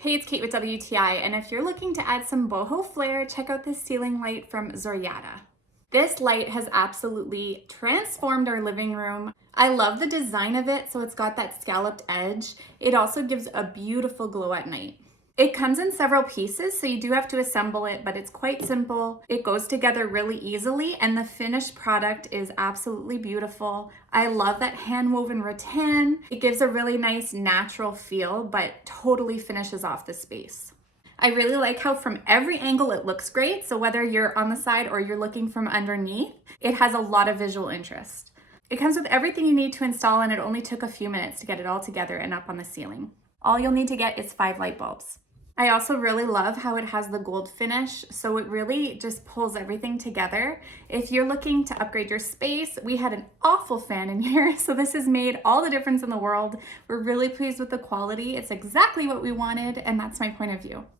Hey, it's Kate with WTI, and if you're looking to add some boho flair, check out this ceiling light from ZORYATA. This light has absolutely transformed our living room. I love the design of it, so it's got that scalloped edge. It also gives a beautiful glow at night. It comes in several pieces, so you do have to assemble it, but it's quite simple. It goes together really easily, and the finished product is absolutely beautiful. I love that hand-woven rattan. It gives a really nice natural feel, but totally finishes off the space. I really like how from every angle it looks great, so whether you're on the side or you're looking from underneath, it has a lot of visual interest. It comes with everything you need to install, and it only took a few minutes to get it all together and up on the ceiling. All you'll need to get is 5 light bulbs. I also really love how it has the gold finish, so it really just pulls everything together. If you're looking to upgrade your space, we had an awful fan in here, so this has made all the difference in the world. We're really pleased with the quality. It's exactly what we wanted, and that's my point of view.